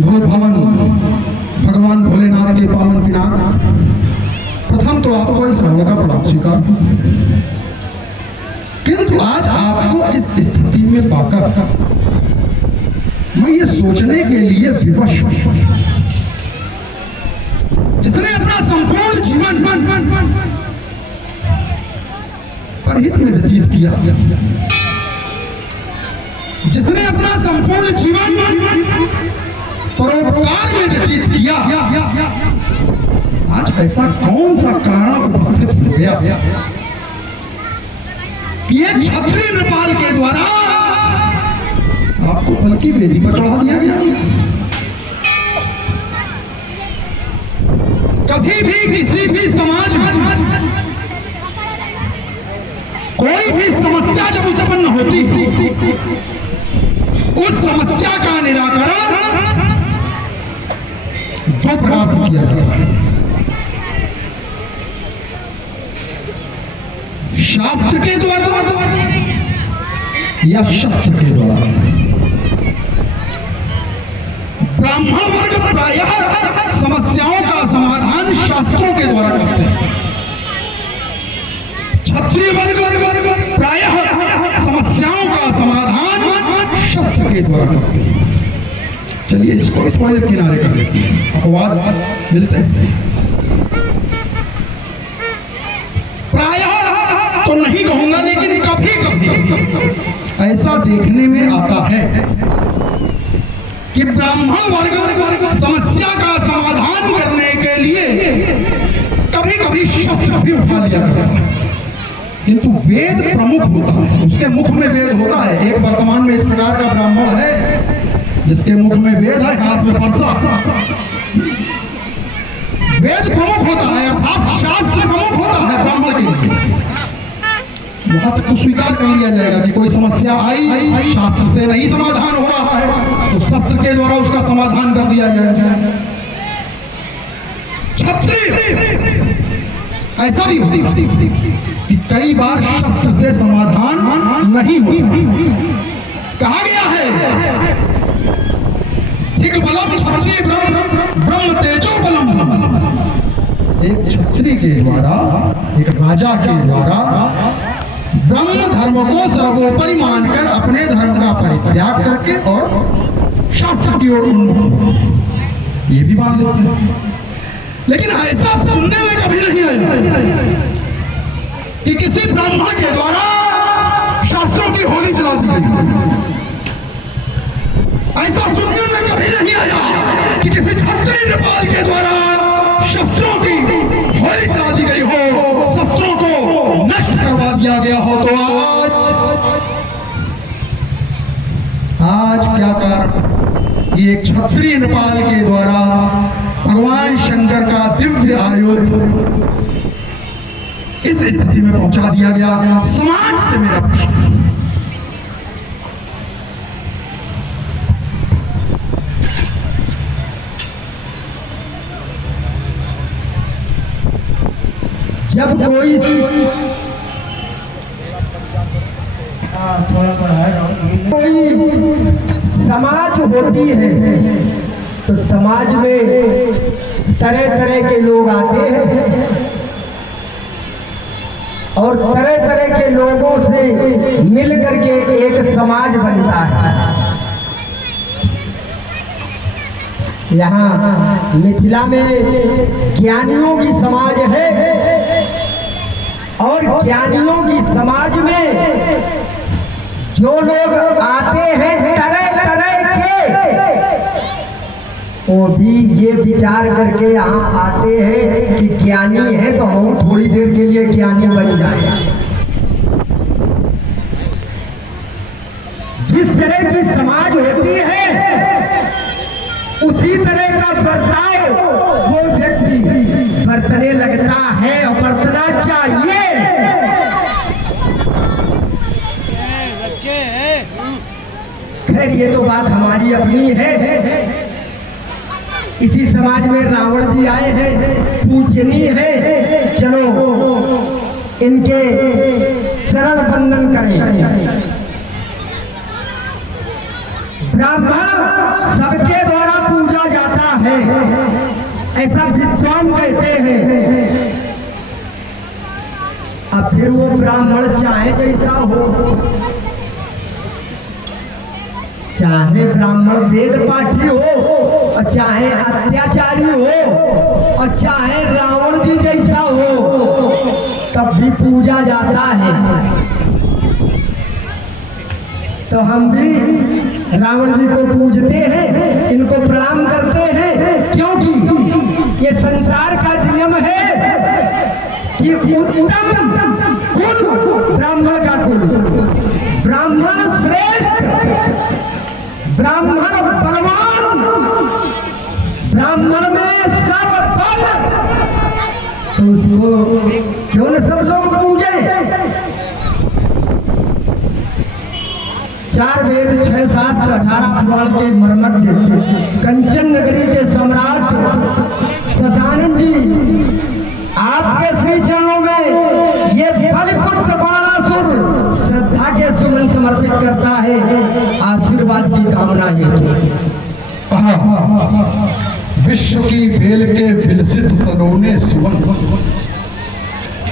भोल भवन भगवान भोलेनाथ के पावन किनार, प्रथम तो आपको इस श्रवण का प्रणाम स्वीकार, किंतु आज आपको इस स्थिति में पाकर मैं ये सोचने के लिए विवश हूं, जिसने अपना संपूर्ण जीवन परहित में व्यतीत किया, जिसने अपना संपूर्ण जीवन परोपकार में व्यतीत किया, आज ऐसा कौन सा कारण उपस्थित हो गया कि एक क्षत्रिय नृपाल के द्वारा आपको फल की वेदी पर चढ़ा दिया गया। कभी भी किसी भी समाज में कोई भी समस्या जब उत्पन्न होती है, उस समस्या का निराकरण दो प्रकार से किया जाता है, शास्त्र के द्वारा या शस्त्र के द्वारा। ब्राह्मण वर्ग प्रायः समस्याओं का समाधान शास्त्रों के द्वारा करते हैं, क्षत्रिय वर्ग प्रायः समस्याओं का समाधान शस्त्र के द्वारा करते हैं। चलिए इसको थोड़ी देर किनारे कर लेते हैं, अपवाद मिलते हैं। प्रायः तो नहीं कहूंगा, लेकिन कभी कभी ऐसा देखने में आता है कि ब्राह्मण वर्ग समस्या का समाधान करने के लिए कभी कभी शस्त्र भी उठा लिया करता है, किंतु वेद प्रमुख होता है, उसके मुख में वेद होता है। एक वर्तमान में इस प्रकार का ब्राह्मण है जिसके मुख में वेद है, हाथ में परसा। वेद प्रमुख होता है अर्थात शास्त्र प्रमुख होता है ब्राह्मण के लिए। वहां तक तो स्वीकार कर लिया जाएगा कि कोई समस्या आई, शास्त्र से नहीं समाधान हो रहा है, तो शस्त्र के द्वारा उसका समाधान कर दिया जाएगा। क्षत्रिय ऐसा भी होता कि कई बार शस्त्र से समाधान नहीं होता। कहा गया है एक बलम क्षत्रिय ब्रह्म तेजो बलम। एक क्षत्रिय के द्वारा, एक राजा के द्वारा ब्रह्म धर्म को सर्वोपरि मानकर अपने धर्म का परित्याग करके और शास्त्र की ओर उन्मुख, ये भी मान लेते हैं। लेकिन ऐसा सुनने में कभी नहीं आया कि किसी ब्राह्मण के द्वारा शास्त्रों की होली चला दी गई। ऐसा सुनने में कभी नहीं आया कि किसी क्षत्रिय नृपाल के द्वारा शस्त्रों की होली चला दी गई हो, शस्त्रों को नष्ट करवा दिया गया हो। तो आज क्या कारण कि एक क्षत्रिय नृपाल के द्वारा भगवान शंकर का दिव्य आयुध इस स्थिति में पहुंचा दिया गया। समाज से मेरा प्रश्न, जब कोई कोई समाज होती है तो समाज में तरह तरह के लोग आते हैं और तरह तरह के लोगों से मिल करके एक समाज बनता है। यहाँ मिथिला में ज्ञानियों की समाज है और ज्ञानियों की समाज में जो लोग आते हैं तरह तरह के, वो भी ये विचार करके यहाँ आते हैं कि ज्ञानी है तो हम थोड़ी देर के लिए ज्ञानी बन जाए। जिस तरह की समाज होती है उसी तरह का बर्ताव वो व्यक्ति बरतने लगता है और बरतना चाहिए। खैर ये तो बात हमारी अपनी है। इसी समाज में रावण जी आए हैं, पूजनीय है, चलो इनके चरण बंदन करें। ब्राह्मण सबके द्वारा पूजा जाता है, ऐसा विद्वान कहते हैं। अब फिर वो ब्राह्मण चाहे जैसा हो, चाहे ब्राह्मण वेद पाठी हो और चाहे अत्याचारी हो और चाहे रावण जी जैसा हो, तब भी पूजा जाता है। तो हम भी रावण जी को पूजते हैं, इनको प्रणाम करते हैं, क्योंकि ये संसार का नियम है कि उत्तम कुल ब्राह्मण का कुल, ब्राह्मण श्रेष्ठ, ब्राह्मण भगवान, ब्राह्मण में सब बल, तो उसको क्यों न सब लोग पूजे। 4 वेद 6 शास्त्र 18 पुराण के मर्मज्ञ कंचन नगरी के सम्राट दशानन जी आपके श्री चरणों में ये बलिपुत्र बाणासुर श्रद्धा के सुमन समर्पित करता है, आशीर्वाद की कामना हेतु। विश्व की बेल के विलसित सलोने सुवन,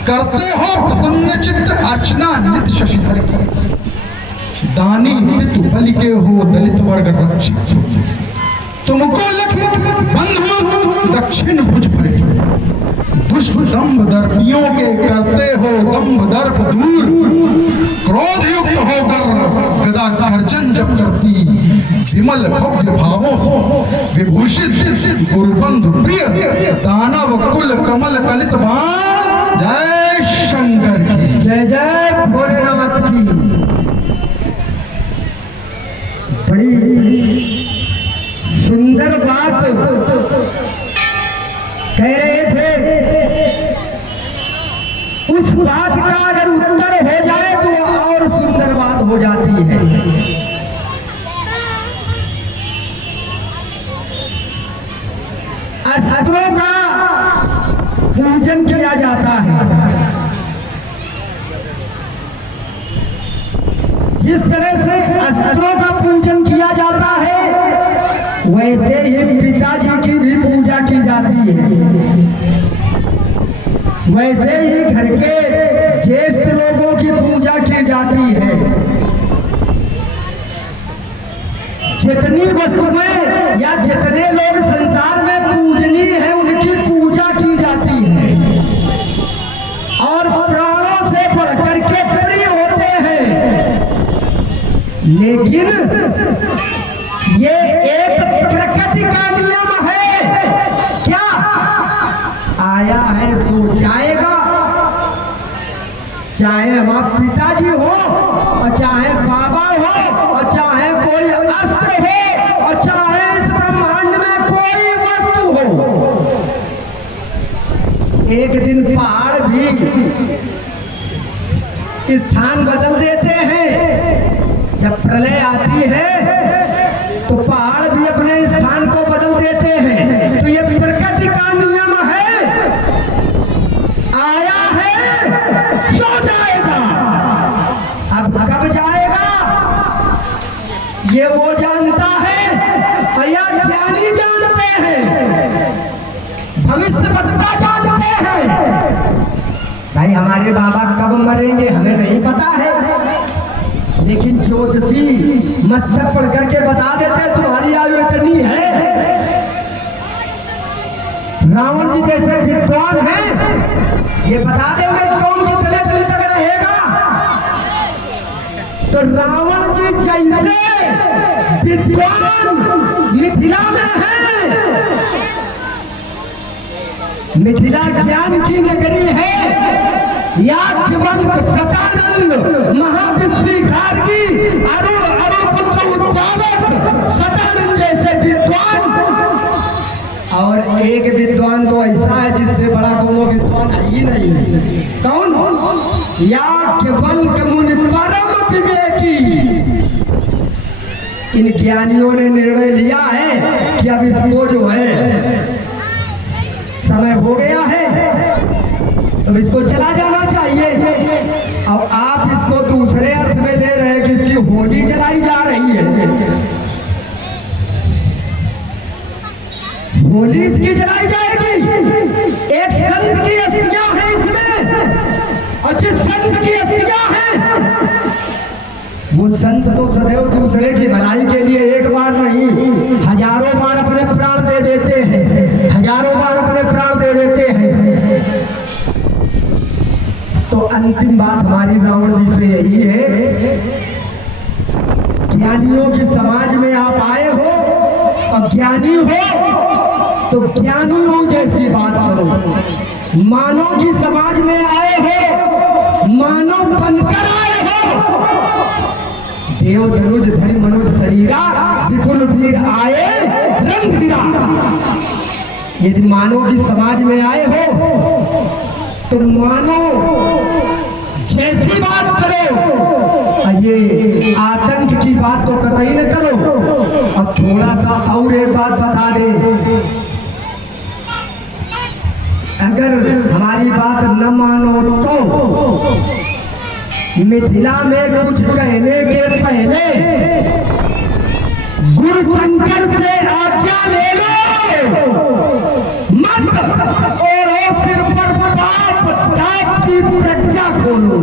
करते हो प्रसन्न चित्त अर्चना नित शशिधर की, दानी पितु बलि के हो दलित वर्ग रक्षक, तुमको लखे बंधु दक्षिण भुज पर, दुष्ट दंभ दर्पियों के करते हो दंभ दर्प दूर, क्रोध युक्त होकर गदा गर्जन जब करती, विमल भव्य भावों से विभूषित गुरुबंधु प्रिय, दानव कुल कमल कलित बाण, जय शंकर की जय, जय भोलेनाथ की। बड़ी सुंदर बात कह रहे थे, उस बात का अगर उत्तर हो जाए तो और सुंदर बात हो जाती है। अस्त्रों का पूजन किया जाता है। जिस तरह से अस्त्रों का पूजन किया जाता है, वैसे ही पिताजी की भी पूजा की जाती है, वैसे ही घर के ज्येष्ठ लोगों की पूजा की जाती है। जितनी वस्तुएं या जितने लोग संसार में पूजनीय है, उनकी पूजा की जाती है और प्राणों से बढ़कर के प्रिय होते हैं। लेकिन ये एक प्रकृति का नियम है, क्या आया है तो जाएगा, चाहे हमारे पिताजी हो और चाहे बाबा हो और चाहे कोई अस्त्र हो और चाहे इस ब्रह्मांड में कोई वस्तु हो, एक दिन पहाड़ भी स्थान बदल देते हैं। जब प्रलय आती है तो पहाड़ भी अपने स्थान को बदल देते हैं। तो ये प्रकृति का नियम है, आया है सो जाएगा। अब कब जाएगा ये वो जानता है, या ज्ञानी जानते हैं, भविष्यवक्ता जानते हैं। भाई हमारे बाबा कब मरेंगे हमें नहीं पता है, लेकिन ज्योतिषी मस्तक पढ़ करके बता देते तुम्हारी आयु इतनी है। रावण जी जैसे विद्वान हैं, ये बता देंगे कौन कितने दिन तक रहेगा। तो रावण जी जैसे विद्वान मिथिला में है, मिथिला ज्ञान की नगरी है, याज्ञवल्क्य सदानंद महाविद्वान गार्गी अरुण पुत्र उद्दालक सदानंद जैसे विद्वान, और एक विद्वान तो ऐसा है जिससे बड़ा कोनो विद्वान है ही नहीं। कौन? याज्ञवल्क्य मुनि परम विवेकी। इन ज्ञानियों ने निर्णय लिया है कि अब इसको जो है समय हो गया है, तो इसको चला जाना चाहिए। और आप इसको दूसरे अर्थ में ले रहे हैं कि इसकी होली जलाई जा रही है। इसकी जलाई जाएगी। एक संत की अस्थियां हैं इसमें, और जिस संत की अस्थियां हैं वो संत तो सदैव दूसरे की भलाई के लिए एक बार नहीं, हजारों बार अपने प्राण दे देते हैं, हजारों बार अपने प्राण दे देते हैं। तो अंतिम बात हमारी रावण जी से यही है, ज्ञानियों की समाज में आप आए हो और ज्ञानी हो तो ज्ञानियों जैसी बात करो। मानव की समाज में आए हो, मानव बनकर आए हो। देव धनुज धरि मनुज शरीरा, विपुल वीर आए रंग धीरा। यदि मानव की समाज में आए हो तो मानव जैसी बात करो, ये आतंक की बात तो कतई न करो। और थोड़ा सा और एक बात बता दे, अगर हमारी बात न मानो तो मिथिला में कुछ कहने के पहले गुरु शंकर से आज्ञा ले लो मत, और सिर पर पाप ताप की प्रज्ञा खोलो।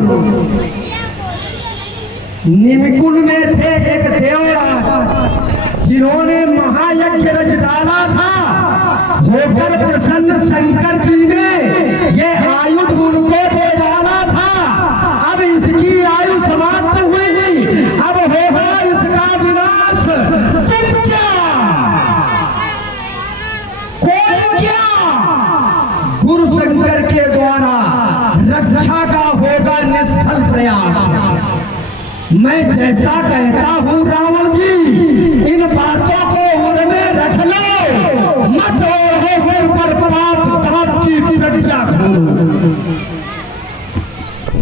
निमकुल में थे एक देवराज जिन्होंने महायज्ञ रच डाला था, होकर प्रसन्न शंकर जी ने ये आयुध उनको दे डाला था। अब इसकी आयु समाप्त हुई, अब होगा इसका विनाश। तुम क्या, कोई क्या, गुरु शंकर के द्वारा रक्षा का होगा निष्फल प्रयास। मैं जैसा कहता हूँ रावण जी, इन बातों को मन में रख लो, मत और पर पाप ताप की प्रज्ञा खोलो।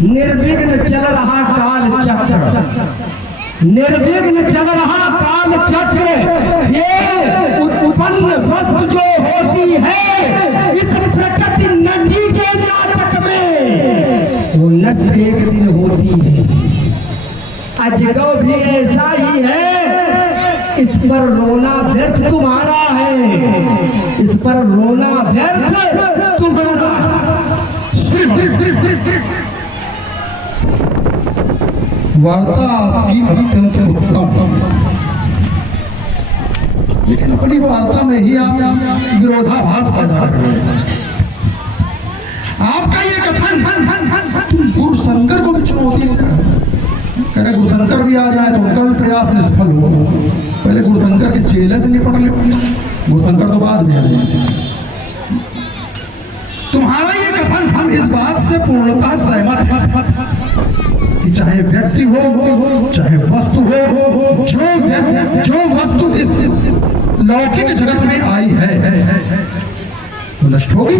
निर्विघ्न चल रहा काल चक्र, निर्विघ्न चल रहा काल चक्र। ये उत्पन्न वस्तु जो होती है इस प्रकृति नदी के नाटक में, वो नष्ट एक दिन होती है। अजगौ भी ऐसा ही है, इस पर रोना व्यर्थ तुम्हारा है, इस पर रोना व्यर्थ तुम्हारा। वार्ता आपकी अत्यंत उत्तम, लेकिन अपनी वार्ता में ही आप विरोधाभास पैदा कर रहे हैं। आपका ये कथन गुरु शंकर को भी चुनौती कह रहे, गुरु शंकर भी आ जाए तो उनका भी प्रयास निष्फल हो। पहले गुरु शंकर के चेले से निपट लो, गुरु शंकर तो बाद में आए। तुम्हारा ये कथन हम इस बात से पूर्णतः सहमत हैं कि चाहे व्यक्ति हो चाहे वस्तु हो, जो वस्तु इस लौकिक जगत में आई है वो नष्ट होगी।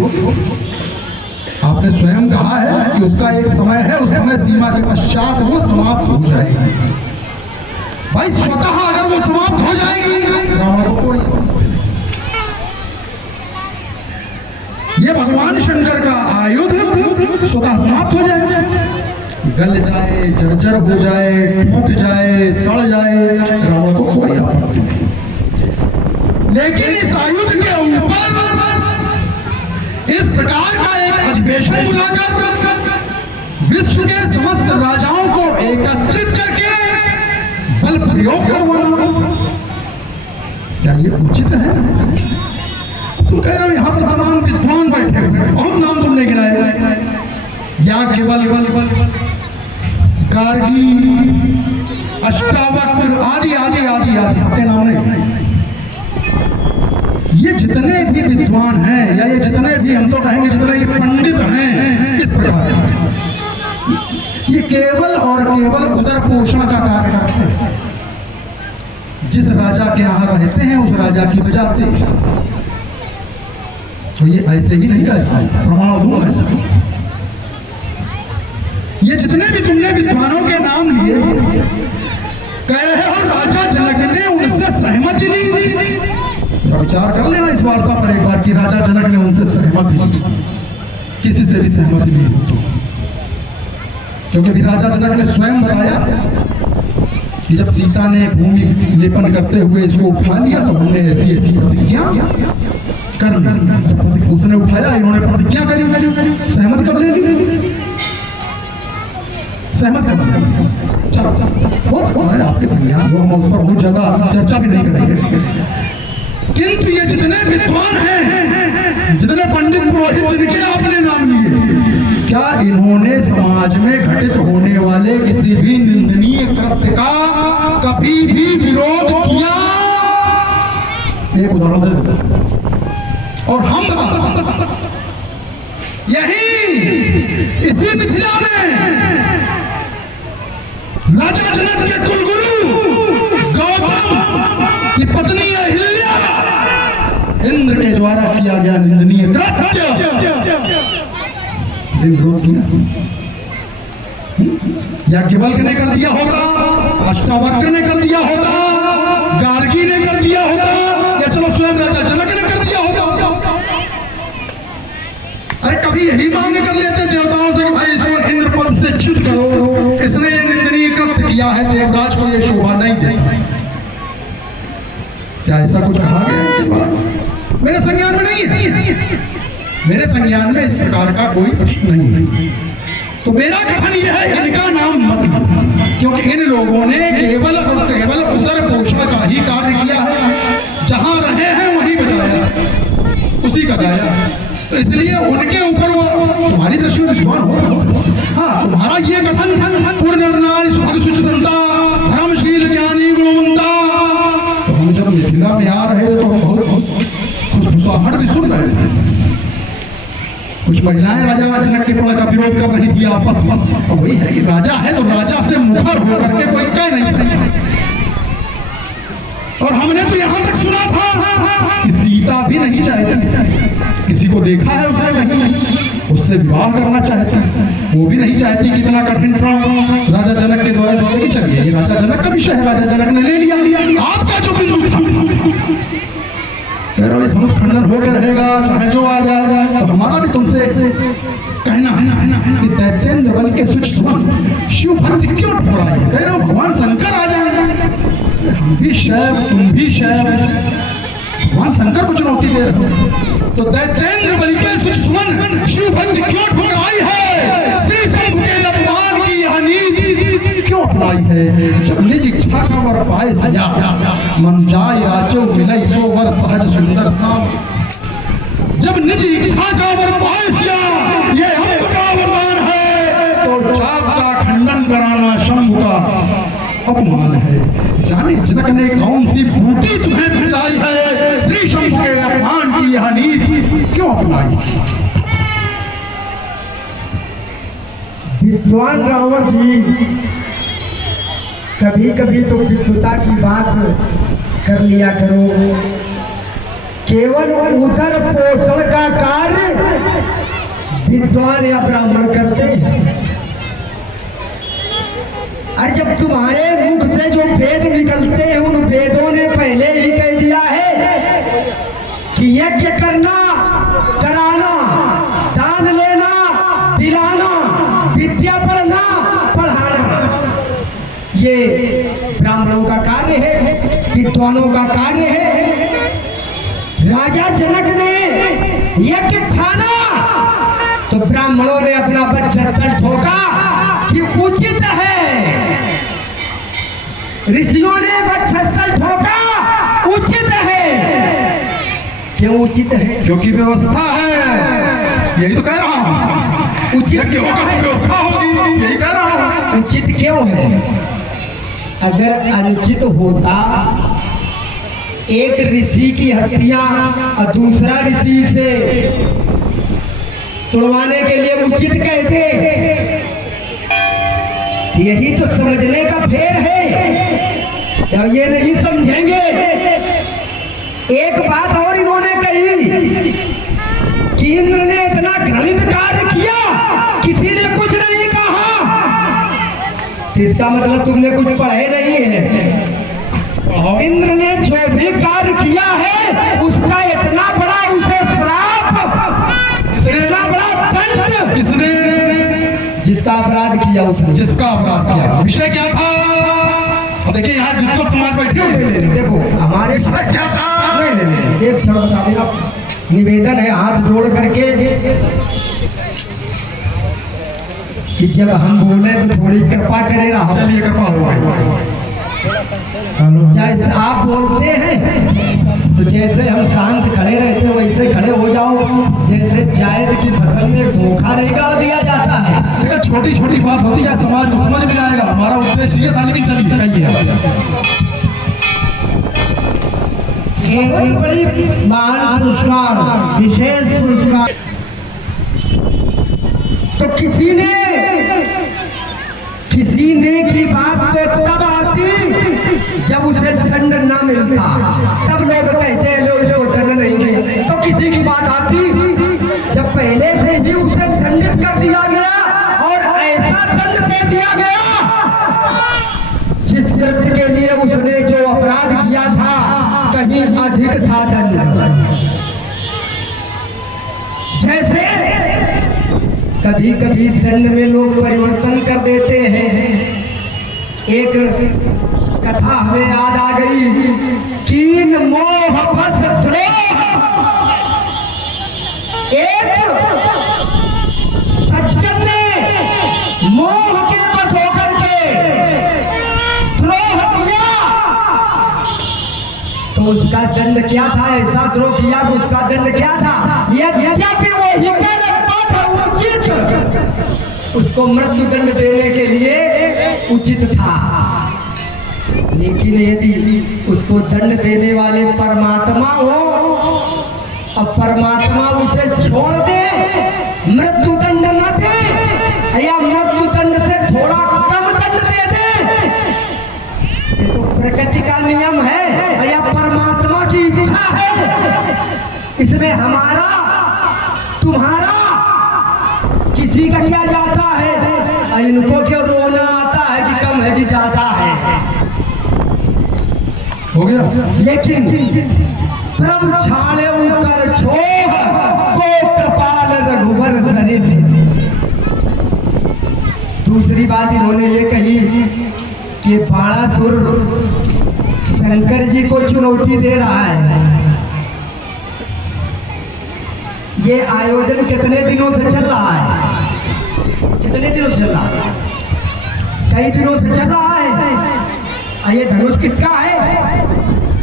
आपने स्वयं कहा है कि उसका एक समय है, उस समय सीमा के पश्चात वो समाप्त हो जाएगी। भाई स्वतः अगर वो समाप्त हो जाएगी, रावण को ये भगवान शंकर का आयुध स्वतः समाप्त हो जाए, गल जाए, जर्जर हो जाए, टूट जाए, सड़ जाए, रावण को कोई आपत्ति नहीं। लेकिन इस आयुध के ऊपर इस प्रकार का एक अधिवेशन बुलाकर विश्व के समस्त राजाओं को एकत्रित करके बल प्रयोग करवाना, क्या ये उचित है? तुम कह रहे हो यहाँ पर तमाम विद्वान बैठे हुए, बहुत नाम तुमने गिनाए, या केवल गार्गी, अष्टावक्र आदि आदि आदि आदि सबके नाम नहीं। ये जितने भी विद्वान हैं, या ये जितने भी, हम तो कहेंगे जितने ये पंडित हैं, इस प्रकार ये केवल और केवल उदर पोषण का कार्य करते हैं। जिस राजा के यहाँ रहते हैं उस राजा की बजाते हैं, तो ये ऐसे ही नहीं रहता, प्रमाण दूंगा ऐसा। ये जितने भी तुमने विद्वानों के नाम लिए, कह रहे हो राजा जनक ने उनसे सहमति ली, तो विचार कर लेना इस वार्ता पर एक बार कि राजा जनक ने उनसे सहमति ली, किसी से भी सहमति नहीं होती। क्योंकि भी राजा जनक ने स्वयं बताया कि जब सीता ने भूमि लेपन करते हुए इसको उठा लिया तो हमने ऐसी ऐसी प्रतिज्ञा कर लिया। उसने उठाया, इन्होंने प्रतिज्ञा करी, सहमत कब ले ली? सहमत कब ले? चलो बहुत है आपके संज्ञान, वो हम उस पर बहुत ज्यादा चर्चा भी नहीं करेंगे। किंतु ये जितने विद्वान हैं, जितने पंडित पुरोहित जिनके आपने नाम लिए, क्या इन्होंने समाज में घटित होने वाले किसी भी निंदनीय कृत्य का कभी भी विरोध किया? एक उदाहरण दे दो और हम बता, यही इसी मिथिला में राजा जनक के कुलगुरु गौतम की पत्नी अहिल्या इंद्र के द्वारा किया गया निंदनीय कृत्य से विरोध किया। या केवल ने कर दिया होता, अष्टावक्र ने कर दिया होता, गार्गी ने कर दिया होता, या चलो स्वयं राजा जनक ने कर दिया होता। अरे कभी यही मांग कर लेते देवताओं से कि भाई इसको इंद्र पद से च्युत करो, इसने ये निंदनीय कृत्य किया है, देवराज को ये शोभा नहीं देता। क्या ऐसा कुछ कहा गया? मेरे संज्ञान में नहीं है, मेरे संज्ञान में इस प्रकार का कोई प्रश्न नहीं है। तो मेरा कथन यह है, इनका नाम मत, क्योंकि इन लोगों ने केवल और केवल उदर पोषण का ही कार्य किया है। जहां रहे हैं वहीं बजाया, उसी का गाया। तो इसलिए उनके ऊपर वो तुम्हारी दृष्टि में विद्वान हो। हाँ, तुम्हारा ये कथन पूर्ण सुचसंता धर्मशील ज्ञानी गुणवंता, तो हम जब मिथिला में आ रहे तो बहुत खुशखुशाहट भी सुन रहे थे। कुछ महिलाएं राजा जनक के प्रण का विरोध कर रही थी आपस में, और वही है कि राजा है तो राजा से मुखर होकर के कोई कह नहीं सकता। और हमने तो यहाँ तक सुना था कि सीता भी नहीं चाहती, किसी को देखा है उसने नहीं, उससे विवाह करना चाहती, वो भी नहीं चाहती कि इतना कठिन प्रण राजा जनक के द्वारा दिया। चलिए, ये राजा जनक का विषय है, राजा जनक ने ले लिया। आपका जो बिंदु था धनुष खंडन होकर रहेगा, चाहे जो आ जाएगा, तो हमारा भी तुमसे कहना है कि दैत्येंद्र बन के सुच सुमन शिव भक्ति क्यों ठुकराई? कह रहे हो भगवान शंकर आ जाएंगे, हम भी शैव, तुम भी शैव, भगवान शंकर को चुनौती दे रहे हो। तो दैत्येंद्र बन के सुच सुमन शिव भक्ति क्यों ठुकराई है? श्री शंभु के अपमान की यह नीति क्यों अपनाई है? जब निज इच्छा का वर पाए सिया, मन जाय राचो मिलई सो वर सहज सुंदर साम। जब निज इच्छा का वर पाए सिया, ये अम्ब का वरदान है, तो चाप का खंडन कराना शंभु का अपमान है। जाने जनक ने कौन सी बूटी तुम्हें पिलाई है? श्री शंभु के अपमान की यह नीति क्यों अपनाई? विद्वान रावण जी, कभी कभी तो विद्वता की बात कर लिया करो। केवल उदर पोषण का कार्य विद्वान या ब्राह्मण करते हैं। और जब तुम्हारे मुख से जो वेद निकलते हैं, उन वेदों ने पहले ही कह दिया है कि यज्ञ करना, कराना, दान लेना, दिलाना, विद्या पढ़ना, पढ़ाना, ये ब्राह्मणों का कार्य है, विद्वानों का कार्य है। राजा जनक ने यज्ञ ठाना तो ब्राह्मणों ने अपना बच्चा ठोका कि उचित है। ऋषियों ने बच्चा ठोका उचित है। क्यों उचित है? क्योंकि व्यवस्था है, यही तो कह रहा हूँ। उचित होगा, व्यवस्था होगी, यही कह रहा हूँ। उचित क्यों है? अगर अनुचित होता, एक ऋषि की हत्या और दूसरा ऋषि से तुड़वाने के लिए उचित कहते, यही तो समझने का फेर है। या ये नहीं समझेंगे। एक बात और इन्होंने कही कि इंद्र ने इतना घृणित कार्य किया, किसी ने कुछ नहीं कहा। इसका मतलब तुमने कुछ पढ़े नहीं है। इंद्र ने जो भी कार्य किया है, उसका इतना बड़ा उसे श्राप, इतना बड़ा दंड, किसने? जिसका अपराध किया उसने। जिसका अपराध किया। विषय क्या था? देखिए यहाँ विद्वत समाज बैठे हुए, देखो हमारे विषय क्या था? नहीं, एक क्षण बता दें आप। निवेदन है हाथ जोड़ करके कि जब हम बोले तो थोड़ी कृपा करे रहा। चलिए कृपा हो गई। जैसे आप बोलते हैं तो जैसे हम शांत खड़े रहते हैं वैसे खड़े हो जाओ। जैसे जायद की फसल में धोखा नहीं कर दिया जाता है। देखा छोटी छोटी बात होती है, समाज में समझ में आएगा। हमारा उद्देश्य ये था, लेकिन चलिए कहिए। एक बड़ी महान पुरस्कार, विशेष पुरस्कार तो किसी ने की बात तो तब आती जब उसे दंड ना मिलता। तब लोग कहते हैं लो इसको दंड नहीं मिले। तो किसी की बात आती जब पहले से ही उसे दंडित कर दिया गया और ऐसा दंड दे दिया गया जिस कृत्य के लिए उसने जो अपराध किया था कहीं अधिक था दंड। जैसे कभी कभी दंड में लोग परिवर्तन कर देते हैं। एक कथा हमें याद आ गई, कीन मोह बस द्रोह। एक सज्जन ने मोह के बस होकर के द्रोह किया तो उसका दंड क्या था? ऐसा द्रोह किया तो उसका दंड क्या था? यद्यपि वो ही उसको मृत्यु दंड देने के लिए उचित था, लेकिन यदि उसको दंड देने वाले परमात्मा हो और परमात्मा उसे छोड़ दे, मृत्यु दंड न दे या मृत्यु दंड से थोड़ा कम दंड दे दे, ये तो प्रकृति का नियम है या परमात्मा की इच्छा है। इसमें हमारा तुम्हारा किसी का क्या जाता है? इनको क्यों रोना आता है कि कम है कि ज्यादा है? हो गया। लेकिन प्रभु छाड़े कर छोह को कृपाल रघुवर सरित। दूसरी बात इन्होंने ये कही कि बाणासुर शंकर जी को चुनौती दे रहा है। ये आयोजन कितने दिनों से चल रहा है? कितने दिनों से चल रहा है? कई दिनों से चल रहा है। ये धनुष किसका है?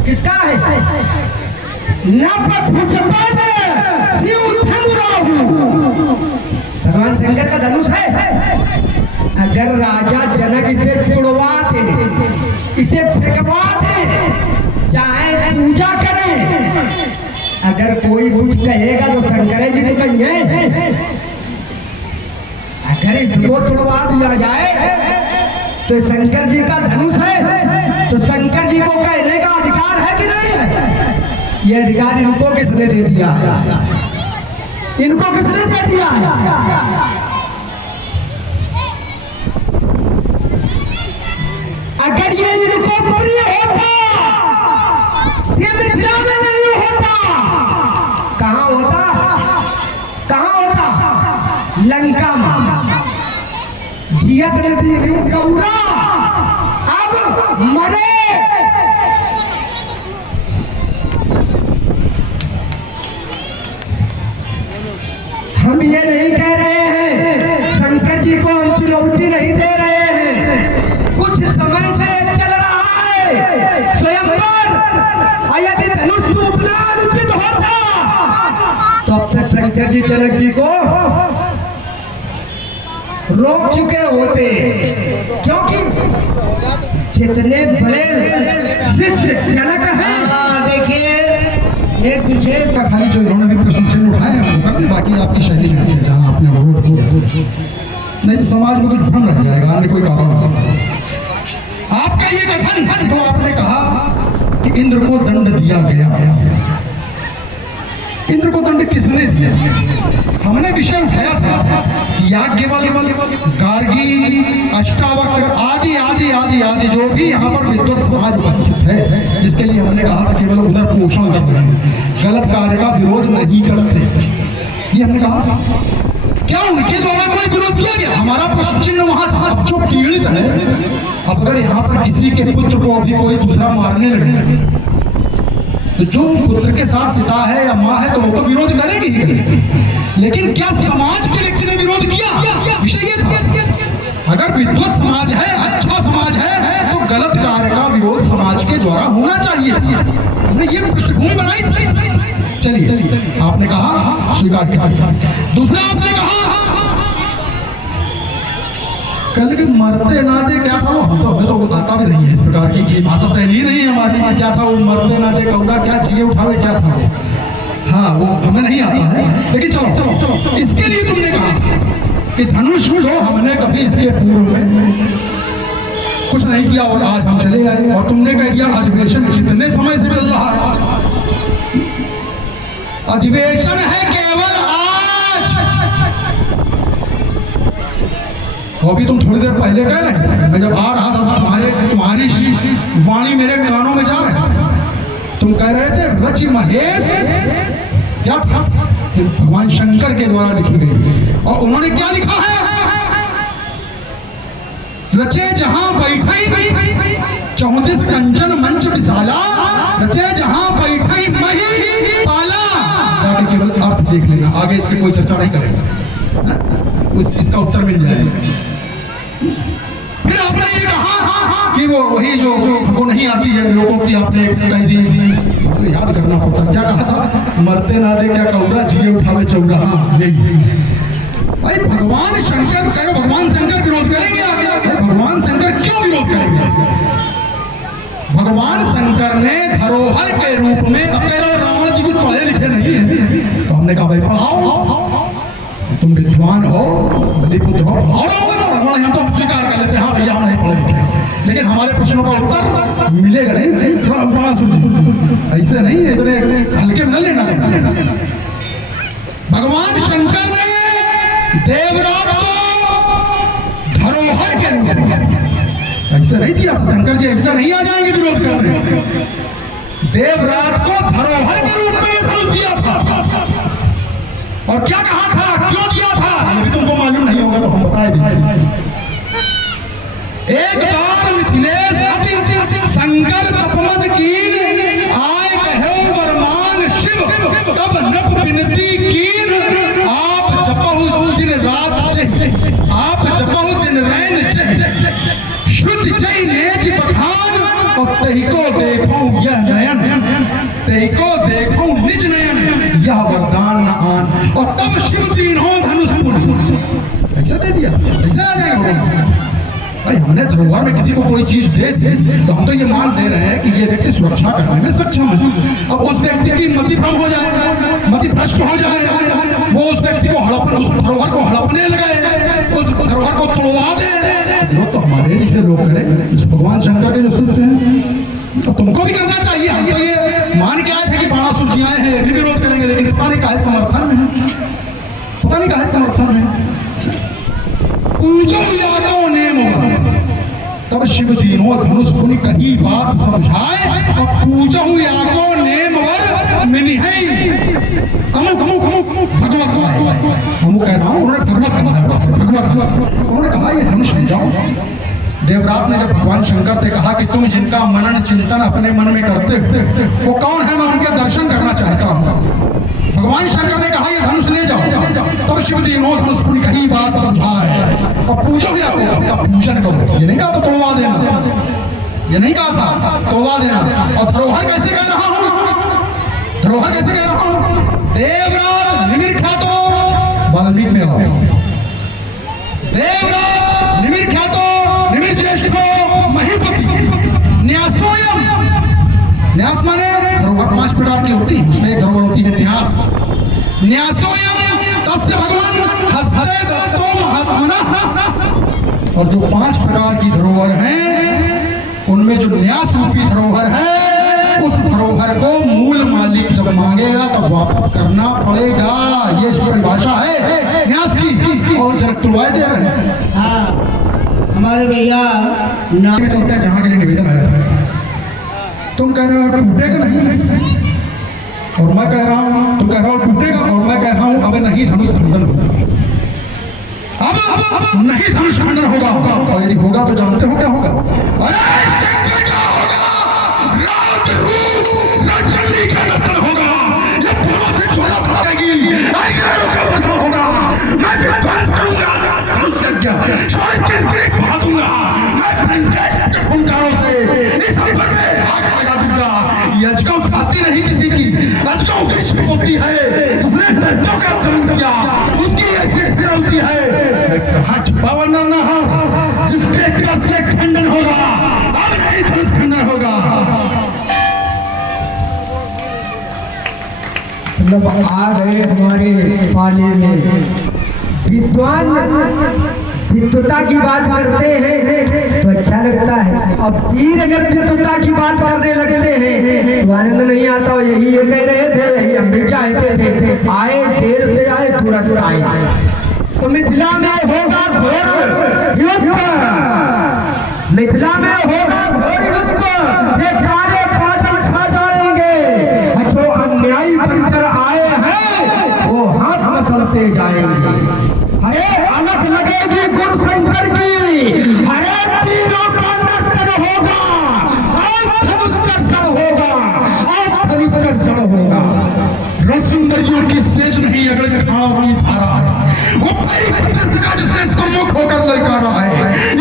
किसका है? भगवान शंकर का धनुष है। अगर राजा जनक इसे तुड़वा दे, इसे फेंकवा दे, चाहे पूजा करें, अगर कोई कुछ कहेगा तो शंकर जी ने कहिए। अगर इसको तुड़वा दिया जाए तो शंकर जी का धनुष है, तो शंकर जी को कहने का अधिकार है कि नहीं है? ये अधिकार इनको किसने दे दिया है? इनको किसने दे दिया है? अगर ये इनको प्रिय होता, ये मिथिला में नहीं होता, कहाँ होता? कहाँ होता? लंका में। जियत नदी कौरा अब मरे। हम ये नहीं कह रहे हैं, शंकर जी को हम चुनौती नहीं दे रहे हैं। कुछ समय से चल रहा है स्वयंवर, यदि धनुष टूटना अनुचित होता तो अब तक शंकर जी जनक जी को रोक चुके होते, क्योंकि जितने बड़े शिष्य जनक हैं। देखिए एक विशेष का खाली जो इन्होंने भी प्रश्न चिन्ह उठाए हैं वो करने, बाकी आपकी शैली है जहाँ आपने विरोध किया। नहीं समाज में कुछ भ्रम रह जाएगा, अन्य कोई कारण नहीं। आपका ये कथन तो आपने कहा कि इंद्र को दंड दिया गया। इंद्र को दंड किसने दिया? हमने विषय उठाया था कि याज्ञवल्क्य, गार्गी, अष्टावक्र आदि आदि आदि आदि जो भी यहाँ पर विद्वत समाज उपस्थित है, जिसके लिए हमने कहा था केवल उधर पोषण करते हैं, गलत कार्य का विरोध नहीं करते। ये हमने कहा था। क्या उनके द्वारा कोई विरोध किया गया? हमारा प्रश्न चिन्ह वहां था। अब जो पीड़ित है, अब अगर यहाँ पर किसी के पुत्र को अभी कोई दूसरा मारने लगे तो जो पुत्र के साथ पिता है या माँ है तो वो तो विरोध करेगी ही करेगी। लेकिन क्या समाज के व्यक्ति ने विरोध किया? विषय ये था, अगर विद्वत समाज है, अच्छा समाज है, तो गलत कार्य का विरोध समाज के द्वारा होना चाहिए। हमने ये पृष्ठभूमि बनाई। चलिए, आपने कहा स्वीकार किया। दूसरा आपने कहा कल के मरते नाते क्या था, वो हमें तो बताता भी नहीं है इस प्रकार की भाषा शैली नहीं है हमारी। क्या था वो मरते नाते कौड़ा क्या चाहिए उठावे, क्या था वो? हाँ, वो हमें नहीं आता है। लेकिन चलो, इसके लिए तुमने कहा कि धनुष लो, हमने कभी इसके पूर्व में कुछ नहीं किया और आज हम चले आए। और तुमने कह दिया अधिवेशन कितने समय से चल रहा है? अधिवेशन है केवल आज। अभी तुम थोड़ी देर पहले कह रहे थे, मैं जब आ रहा था तुम्हारी वाणी मेरे कानों में जा रहे, तुम कह रहे थे रचि महेश क्या था? भगवान शंकर के द्वारा लिखी गई। और उन्होंने क्या लिखा है? रचे जहां बैठे 34 कंचन मंच विशाला, रचे जहां बैठे मही पाला। जाके केवल अर्थ देख लेना, आगे इसकी कोई चर्चा नहीं करेगा, इसका उत्तर मिल जाएगा। फिर आपने ये कहा कि वो वही जो हमको नहीं आती है लोगों की, आपने कह दी तो याद करना पड़ता। क्या कहा था? मरते ना दे क्या कौड़ा, जिए उठावे चौड़ा। यही भाई भगवान शंकर करो, भगवान शंकर विरोध करेंगे आगे? भगवान शंकर क्यों विरोध करेंगे? भगवान शंकर ने धरोहर के रूप में, अकेले रावण जी कुछ पढ़े लिखे नहीं है, तो हमने कहा भाई पढ़ाओ, तुम विद्वान हो, बलिपुत्र हो, रावण हम तो स्वीकार कर लेते हैं, हाँ भैया हम नहीं पढ़े लिखे, लेकिन हमारे प्रश्नों का उत्तर मिलेगा नहीं। ऐसे नहीं, इतने हल्के में न लेना। भगवान शंकर ने देवराज को धरोहर के रूप में ऐसे नहीं दिया। शंकर जी ऐसा नहीं आ जाएंगे विरोध करने। देवराज को धरोहर के रूप में धनुष दिया था। और क्या कहा था, क्यों दिया था, ये भी तुमको मालूम नहीं होगा तो हम बता देंगे। एक बार मिथिलेश शंकर तपमद कीन, आय कहो वरमान शिव, तब नप विनती कीन, आप जपहु दिन रात चह, आप जपहु दिन रैन चह, शुद्ध जय नेति पठान, और तही को देखो यह नयन, तही को देखो निज नयन, यह वरदान न आन, और तब शिव दीन हो धनुष पुनि। ऐसा दे दिया, ऐसा आ जाएगा। भाई हमने धरोहर में किसी को कोई चीज दे दी तो हम तो ये मान दे रहे हैं कि ये व्यक्ति सुरक्षा करने में सक्षम है। अब उस व्यक्ति की मति भ्रम हो जाए, मति भ्रष्ट हो जाए, वो उस व्यक्ति को हड़प, उस धरोहर को हड़पने लगे, उस धरोहर को तोड़वा दे, वो तो हमारे जैसे लोग करें, भगवान शंकर के जो शिष्य हैं। तो तुमको भी करना चाहिए। हम तो ये मान के आए थे कि बाणासुर जी आए हैं, भी विरोध करेंगे, लेकिन पता नहीं काहे समर्थन में, पता नहीं काहे समर्थन में। पूजो यादों ने तब शिव दीनो धनुष पुनि कही बात समझाए, और पूजो यादों ने मवर मिनी है भगवत हम कह रहा हूँ, उन्होंने भगवत उन्होंने कहा ये धनुष ले जाओ। देवराज ने जब भगवान शंकर से कहा कि तुम जिनका मनन चिंतन अपने मन में करते हो वो कौन है, मैं उनके दर्शन करना चाहता हूँ। भगवान शंकर ने कहा ये धनुष ले जाओ। तब शिव दीनो धनुष पुनि कही बात समझाए, और पूजो या उसका पूजन करो। ये नहीं कहा था तोड़वा देना, ये नहीं कहा था तोड़वा देना। और धरोहर कैसे कह रहा हूँ, धरोहर कैसे कह रहा हूँ? देवराज निमिर ख्यातो, वाल्मीकि में आओ, देवराज निमिर ख्यातो, निमिर ज्येष्ठो महीपति, न्यासोयम। न्यास माने धरोहर 5 प्रकार की होती है, उसमें एक धरोहर होती है न्यास। न्यासोयम तस्य भगवान हस्ते दत्तो महात्मनः। और जो 5 प्रकार की धरोहर हैं उनमें जो न्यास रूपी धरोहर है, उस धरोहर को मूल मालिक जब मांगेगा तब वापस करना पड़ेगा। ये परिभाषा है न्यास की। और जनक तुलवाए दे रहे हैं। हाँ, हमारे भैया नाम चलता है जहाँ के लिए निवेदन आया था। तुम कह रहे हो टूटेगा नहीं, और मैं कह रहा हूँ, तुम कह रहे हो टूटेगा, और मैं कह रहा हूँ अब नहीं धनुष खंडन होगा, अब नहीं धनुष खंडन होगा। और यदि होगा तो जानते हो क्या होगा? अरे ये अजगौ उठाती नहीं किसी की, अजगौ कृष्ण होती है। जिसने डंडों का दमन किया उसकी ऐसी होती है। कहा छुपावा न जिसके कर से खंडन होगा, अब नहीं धनुष खंडन होगा। मतलब आ गए हमारे पाले में विद्वान विद्वता की बात करते हैं तो अच्छा लगता है। अब पीर अगर विद्वता की बात करने लगते हैं तो आनंद नहीं आता। यही ये कह रहे थे, यही हम भी चाहते थे, आए देर से आए तुरंत आए। तो मिथिला में होगा घोर युद्ध, मिथिला में होगा घोर युद्ध, ये काले बादल छा जाएंगे। जो अन्यायी बनकर आए हैं वो हाथ मसलते जाएंगे। अरे अलग लगेगी गुरु शंकर की, हरे पीरों का नर्तन होगा, आज धनुष चर्चन होगा, आज धनुष चर्चन होगा। रस सुंदरियों की सेज नहीं अगले घाव की धारा है, वो पहली पत्थर का जिसने सम्मुख होकर ललकारा है।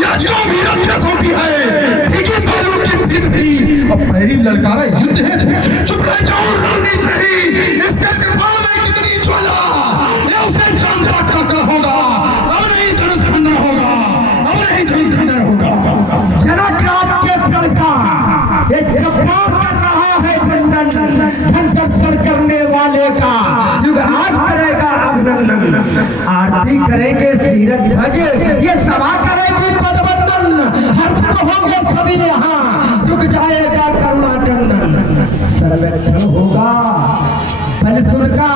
या जो वीरत रसोटी है भीगी बालों की भीत भी, अब पहली ललकारा युद्ध है। चुप रह जाओ रणनीति नहीं, इसके कृपाल में कितनी ज्वाला, ये उसे जानता ककड़ होगा। अब नहीं धनुष खंडन होगा, अब नहीं धनुष खंडन होगा। जनक आपके प्रण का ये जवाब कर रहा है खंडन, धन दर्शन करने वाले का युग आज करेगा अभिनंदन। आरती करेंगे सीरत ध्वज, ये सभा करेगी पदवंदन। हर्ष होंगे सभी यहाँ, रुक जाएगा करुणा चंदन। सर्वेक्षण होगा बलसुर का,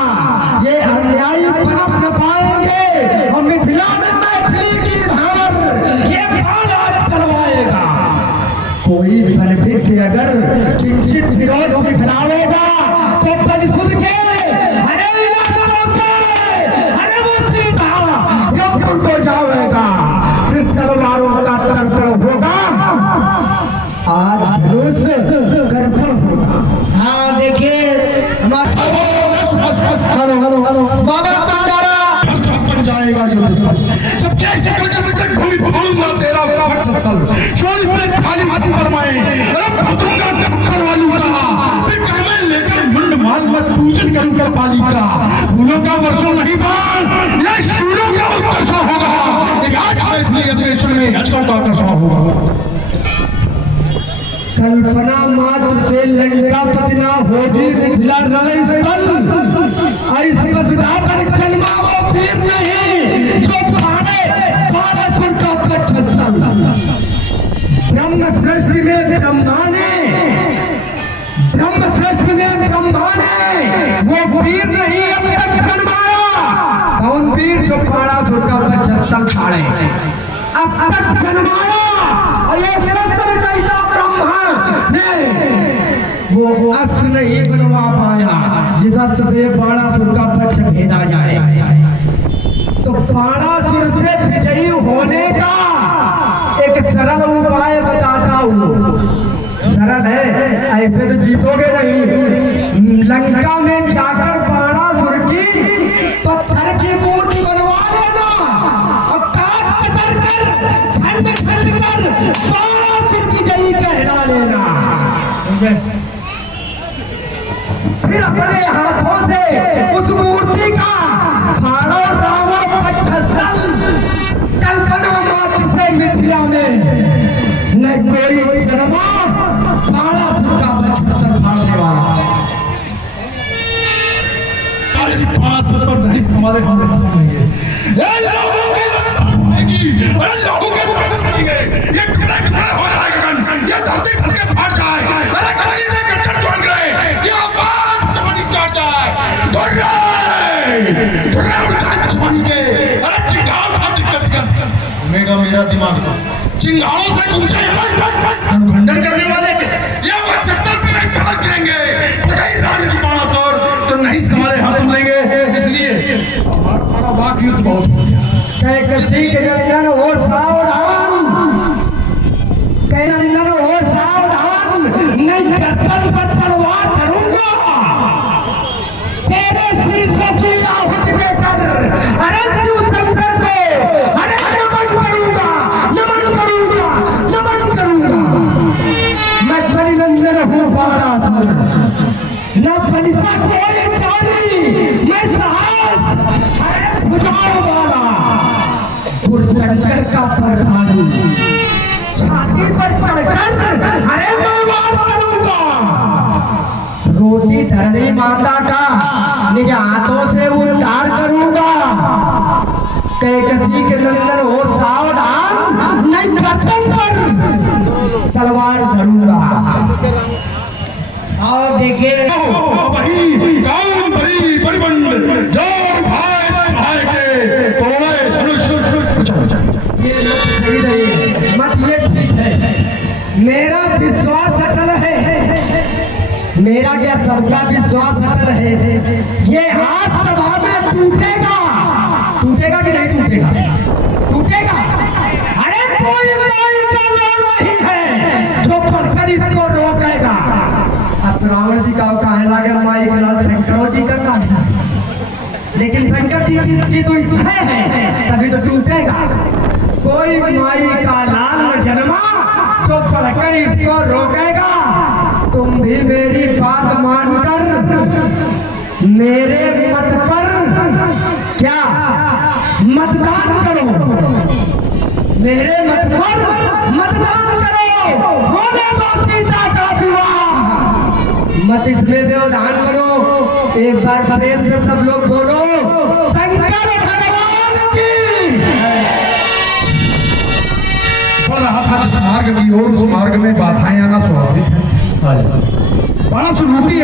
ये अन्यायी पनप न पाएंगे। और मिथिला में मैथिली की भावर ये बाल आज करवाएगा। कोई बलभीत अगर किंचित विरोध दिखलावेगा तो बलसुर के हरे हरे वो सीधा युद्ध को जाएगा। फिर तलवारों का तर्पण होगा, आज धनुष कर्षण होगा। हाँ देखिए बाबा संडारा बन जाएगा युद्ध। जब कैसे कलकर भूमि भूलूंगा तेरा वक्षस्थल, शोधित में खाली हाथ फरमाए अरे भूतूंगा टक्कर वालू का, फिर करमे लेकर मुंड माल में पूजन करूंगा पाली का। फूलों का वर्षों नहीं बाण, ये शूलों का उत्कर्षण होगा। एक आज मैथिली अधिवेशन में अजगौ का आकर्षण होगा। कल्पना मात्र से लंका पतना होगी मिथिला रणस्थल। जन्माओ पीर नहीं जो भाड़े बालासुर का पक्षस्थल। ब्रह्म सृष्टि में ब्रह्मा ने, ब्रह्म सृष्टि में ब्रह्मा ने वो पीर नहीं अब तक जन्माया। कौन पीर जो बालासुर का पक्षस्थल छाड़े अब तक जन्माया। और ये शास्त्र रचयिता ब्रह्मा ने वो अस्त्र नहीं बनवा पाया जिस अस्त्र से बाणासुर का पक्ष भेदा जाए। तो बाणासुर से विजयी होने का एक सरल उपाय बताता हूँ। सरल है, ऐसे तो जीतोगे नहीं। लंका में जाकर बाणासुर की पत्थर की मूर्ति बनवा लेना और काट कतर कर खंड खंड कर बाणासुर विजयी कहला लेना। फिर अपने हाथों से उस मूर्ति का भाड़ो रावण पक्षस्थल कल्पना मात्र से मिथिला में न कोई शर्मा बाणासुर का पक्षस्थल फाड़ने वाला। तो नहीं हमारे हम समझेंगे लोगों के साथ ये टुकड़ा टुकड़ा हो जाएगा गगन, ये धरती धस के फाट जाए। अरे कलगी से कट्टर जोड़ गए, ये आवाज जवानी काट जाए। धुर्रे धुर्रे उड़का जवानी के, अरे चिंगार बहुत दिक्कत कर मेरा दिमाग चिंगारों से गूंजे अनुखंडन करने वाले ये वक्षस्थल पे नहीं कार गिरेंगे। कहीं रानी की बाणासुर तो नहीं हमारे हाथ लेंगे। इसलिए हमारा वाक युद्ध बहुत हो गया। कसी के नंदन हो सावधान, नंदन हो सावधान, मैं गर्दन पर तलवार धरूंगा तेरे शीश में की आहुति देकर। अरे शिव शंकर को अरे नमन करूंगा, नमन करूंगा, नमन करूंगा। मैं बलिनंदन हूँ बाणा, बकासुर, न बलिसा कोई प्राणी, मैं साहस है भुजाओं वाला, गुरशंकर का प्रधानी, छाती पर चढ़कर अरे मैं वार करूंगा। रोटी धरणी माता का निज हाथों से उद्धार करूंगा। कैकसी के नंदन हो सावधान, नहीं गर्दन पर तलवार धरूंगा। और देखिए वही काउन भरी परिबंध जो भाई भाई के तोड़े धनुष। ये मत सही रही, मत ये ठीक है। मेरा विश्वास अटल है, मेरा क्या सबका विश्वास अटल है। ये हाथ सभा में टूटेगा, टूटेगा कि नहीं टूटेगा? टूटेगा। अरे कोई माई का नाम नहीं है जो पढ़कर इसको रोकेगा। अब रावण जी का कहे लागे माई के लाल शंकर जी का कहा, लेकिन शंकर जी की तो इच्छा है तभी तो टूटेगा। कोई माई का लाल जन्मा जो पढ़कर इसको रोकेगा। तुम भी मेरी बात मानकर मेरे मत पर क्या मतदान करो, मेरे मत पर मतदान करो, होने दो सीता का विवाह। मत इसमें व्यवधान करो। एक बार प्रेम से सब लोग बोलो शंकर भगवान की। बढ़ रहा था जिस मार्ग की ओर, उस मार्ग में बाधाएं आना स्वाभाविक है। बड़ा सी लूटी